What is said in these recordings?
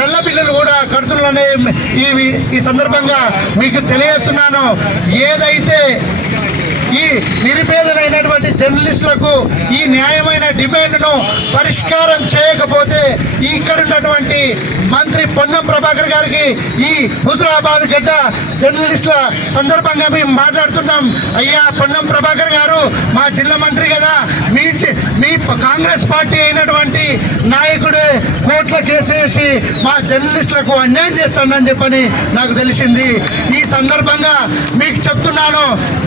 నల్ల బిల్లులు కూడా కడుతున్నారనే ఈ సందర్భంగా మీకు తెలియజేస్తున్నాను. ఏదైతే ఈ నిరుపేదలైనటువంటి జర్నలిస్టులకు ఈ న్యాయమైన డిమాండ్ను పరిష్కారం చేయకపోతే ఇక్కడున్నటువంటి మంత్రి పొన్నం ప్రభాకర్ గారికి ఈ హుజురాబాద్ గడ్డ జర్నలిస్టుల సందర్భంగా మేము మాట్లాడుతున్నాం. అయ్యా పొన్నం ప్రభాకర్ గారు, మా జిల్లా మంత్రి కదా, మీ కాంగ్రెస్ పార్టీ అయినటువంటి నాయకుడే కోర్టుల కేసు వేసి మా జర్నలిస్టులకు అన్యాయం చేస్తానని చెప్పని నాకు తెలిసింది. ఈ సందర్భంగా మీకు చెప్తున్నాను,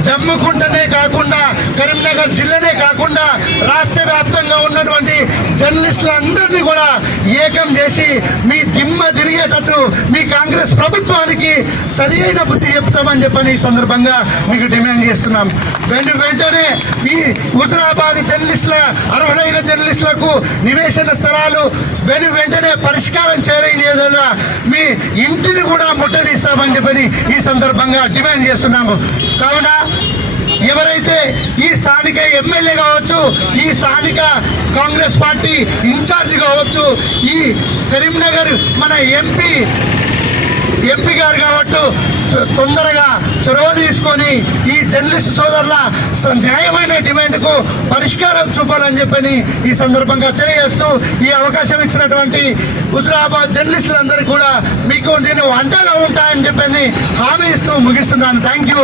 జమ్ముకుంటనే కాకుండా కరీంనగర్ జిల్లానే కాకుండా రాష్ట్ర వ్యాప్తంగా ఉన్నటువంటి జర్నలిస్టులందరినీ కూడా ఏకం చేసి మీ దిమ్మ తిరిగేటట్టు మీ కాంగ్రెస్ ప్రభుత్వానికి సరైన బుద్ధి చెప్తామని చెప్పని ఈ సందర్భంగా మీకు డిమాండ్ చేస్తున్నాం. వెంటనే ఈ హుజురాబాద్ జర్నలిస్టుల అర్హులైన జర్నలిస్టులకు నివేశన స్థలాలు వెంటనే పరిష్కారం చేయలేదా మీ ఇంటిని కూడా ముట్టడిస్తామని చెప్పని ఈ సందర్భంగా డిమాండ్ చేస్తున్నాము. కావున ఎవరైతే ఈ స్థానిక ఎమ్మెల్యే కావచ్చు, ఈ స్థానిక కాంగ్రెస్ పార్టీ ఇన్ఛార్జ్ కావచ్చు, ఈ కరీంనగర్ మన ఎంపీ గారు కాబట్టి తొందరగా చొరవ తీసుకొని ఈ జర్నలిస్ట్ సోదరుల న్యాయమైన డిమాండ్కు పరిష్కారం చూపాలని చెప్పని ఈ సందర్భంగా తెలియజేస్తూ ఈ అవకాశం ఇచ్చినటువంటి హుజురాబాద్ జర్నలిస్టులందరికీ కూడా మీకు నేను అండగా ఉంటానని చెప్పని హామీ ఇస్తూ ముగిస్తున్నాను. Thank you.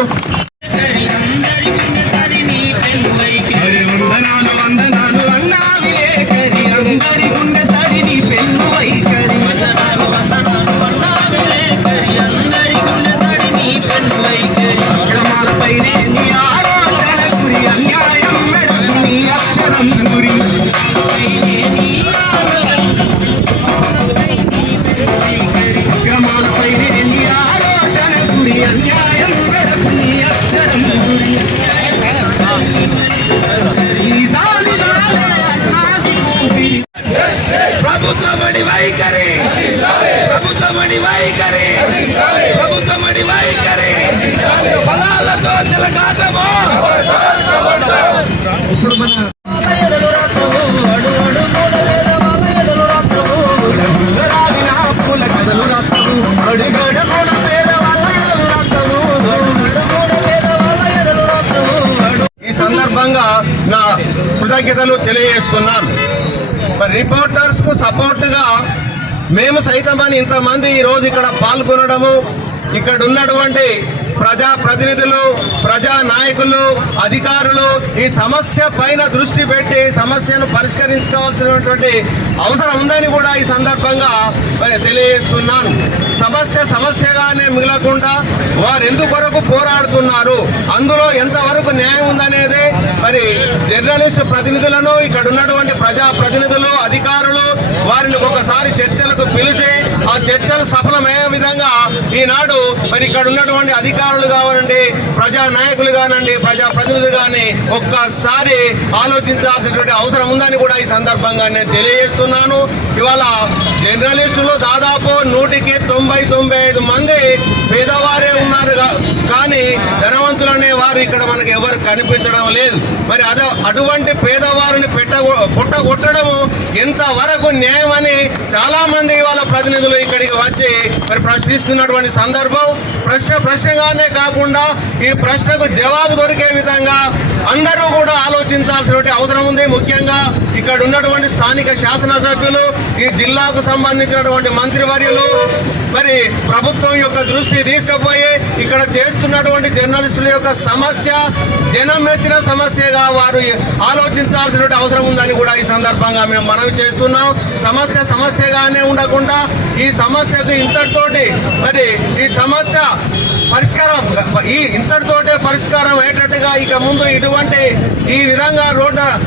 ప్రభుత్వమడి వైఖరి పొలాలతో చిలకాటము. ఇప్పుడు మన ఈ సందర్భంగా నా కృతజ్ఞతలు తెలియజేస్తున్నాం. మరి రిపోర్టర్స్ కు సపోర్ట్ గా మేము సైతమని ఇంతమంది ఈరోజు ఇక్కడ పాల్గొనడము, ఇక్కడ ఉన్నటువంటి ప్రజా ప్రతినిధులు, ప్రజా నాయకులు, అధికారులు ఈ సమస్య పైన దృష్టి పెట్టి సమస్యను పరిష్కరించుకోవాల్సినటువంటి అవసరం ఉందని కూడా ఈ సందర్భంగా తెలియజేస్తున్నాను. సమస్యగానే మిగలకుండా వారు ఎందుకొరకు పోరాడుతున్నారు, అందులో ఎంతవరకు న్యాయం ఉందనేది మరి జర్నలిస్టు ప్రతినిధులను, ఇక్కడ ఉన్నటువంటి ప్రజా ప్రతినిధులు, అధికారులు వారిని ఒకసారి చర్చలకు పిలిచి ఆ చర్చలు సఫలమయ్యే విధంగా ఈనాడు మరి ఇక్కడ ఉన్నటువంటి అధికారులు కావాలండి, ప్రజా నాయకులు కానండి, ప్రజా ప్రతినిధులు కానీ ఒక్కసారి ఆలోచించాల్సినటువంటి అవసరం ఉందని కూడా ఈ సందర్భంగా నేను తెలియజేస్తున్నాను. ఇవాళ జర్నలిస్టులు దాదాపు 195 మంది పేదవారే ఉన్నారు, కానీ ధనవంతులనే వారు ఇక్కడ మనకు ఎవరు కనిపించడం లేదు. మరి అటువంటి పేదవారిని పుట్టగొట్టడము ఎంతవరకు న్యాయం అని చాలా మంది వాళ్ళ ప్రతినిధులు ఇక్కడికి వచ్చి మరి ప్రశ్నిస్తున్నటువంటి సందర్భం. ప్రశ్నగానే కాకుండా ఈ ప్రశ్నకు జవాబు దొరికే విధంగా అందరూ కూడా ఆలోచించాల్సినటువంటి అవసరం ఉంది. ముఖ్యంగా ఇక్కడ ఉన్నటువంటి స్థానిక శాసనసభ్యులు, ఈ జిల్లాకు సంబంధించినటువంటి మంత్రివర్యులు మరి ప్రభుత్వం యొక్క దృష్టి తీసుకుపోయి ఇక్కడ చేస్తున్నటువంటి జర్నలిస్టుల యొక్క సమస్య జనం మెచ్చిన సమస్యగా వారు ఆలోచించాల్సినటువంటి అవసరం ఉందని కూడా ఈ సందర్భంగా మేము మనవి చేస్తున్నాం. సమస్యగానే ఉండకుండా ఈ సమస్యకు ఇంతటితోటి మరి ఈ సమస్య పరిష్కారం ఇంతటితోటే పరిష్కారం అయ్యేటట్టుగా ఇక ముందు ఇటువంటి ఈ విధంగా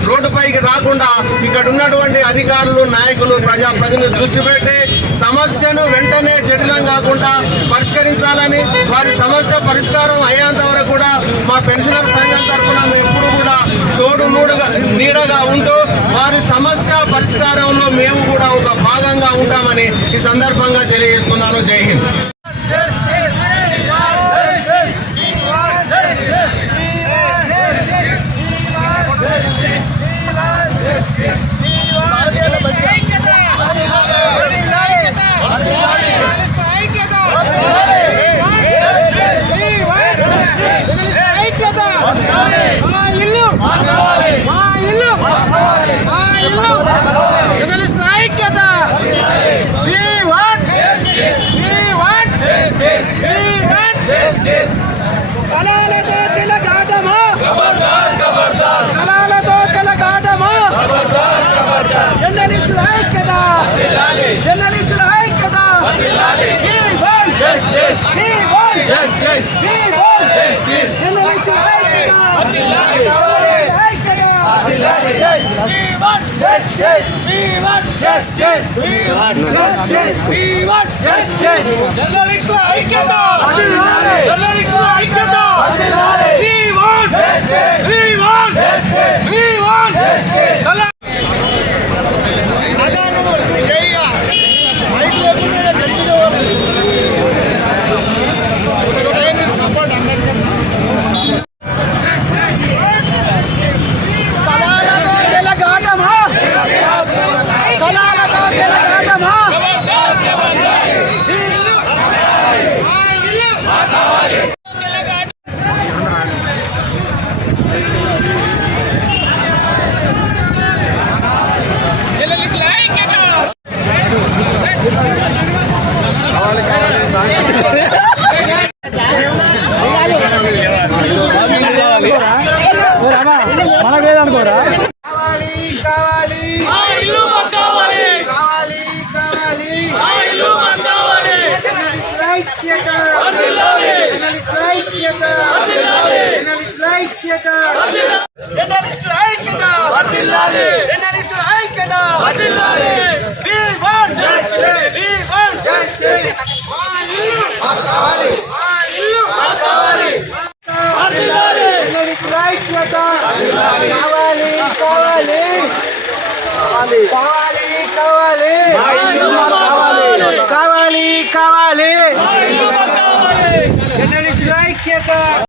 రోడ్డుపైకి రాకుండా ఇక్కడ ఉన్నటువంటి అధికారులు, నాయకులు, ప్రజాప్రతినిధులు దృష్టి పెట్టి సమస్యను వెంటనే జటిలం కాకుండా పరిష్కరించాలని, వారి సమస్య పరిష్కారం అయ్యేంత వరకు కూడా మా పెన్షనర్ సంఘం తరఫున మేము ఎప్పుడు కూడా నీడగా ఉంటూ వారి సమస్య పరిష్కారంలో మేము కూడా ఒక భాగంగా ఉంటామని ఈ సందర్భంగా తెలియజేస్తున్నాను. జై హింద్. Yes. మా ఇల్లు జర్నలిస్టుల ఐక్యత. We want కళాలతో చెలగాటమా, కళాలతో చెలగాటమా, జర్నలిస్టుల ఐక్యత, జర్నలిస్టుల ఐక్యత. We want justice. We want justice. We want justice. జర్నలిస్టుల ఐక్యత. We want justice. We want justice. We want justice. We want justice. జర్నలిస్టుల ఐక్యత. జర్నలిస్టుల ఐక్యత. We want justice. We want justice. We want justice. కళాలతో చెలగాటమా, కళాలతో చెలగాటమా. మనకేదనుకోరా జర్నలిస్టుల ఐక్యత. జర్నలిస్టుల ఐక్యత. We want justice. We want justice. మా ఇల్లు జర్నలిస్టుల ఐక్యత. కావాలి జర్నలిస్టుల ఐక్యత.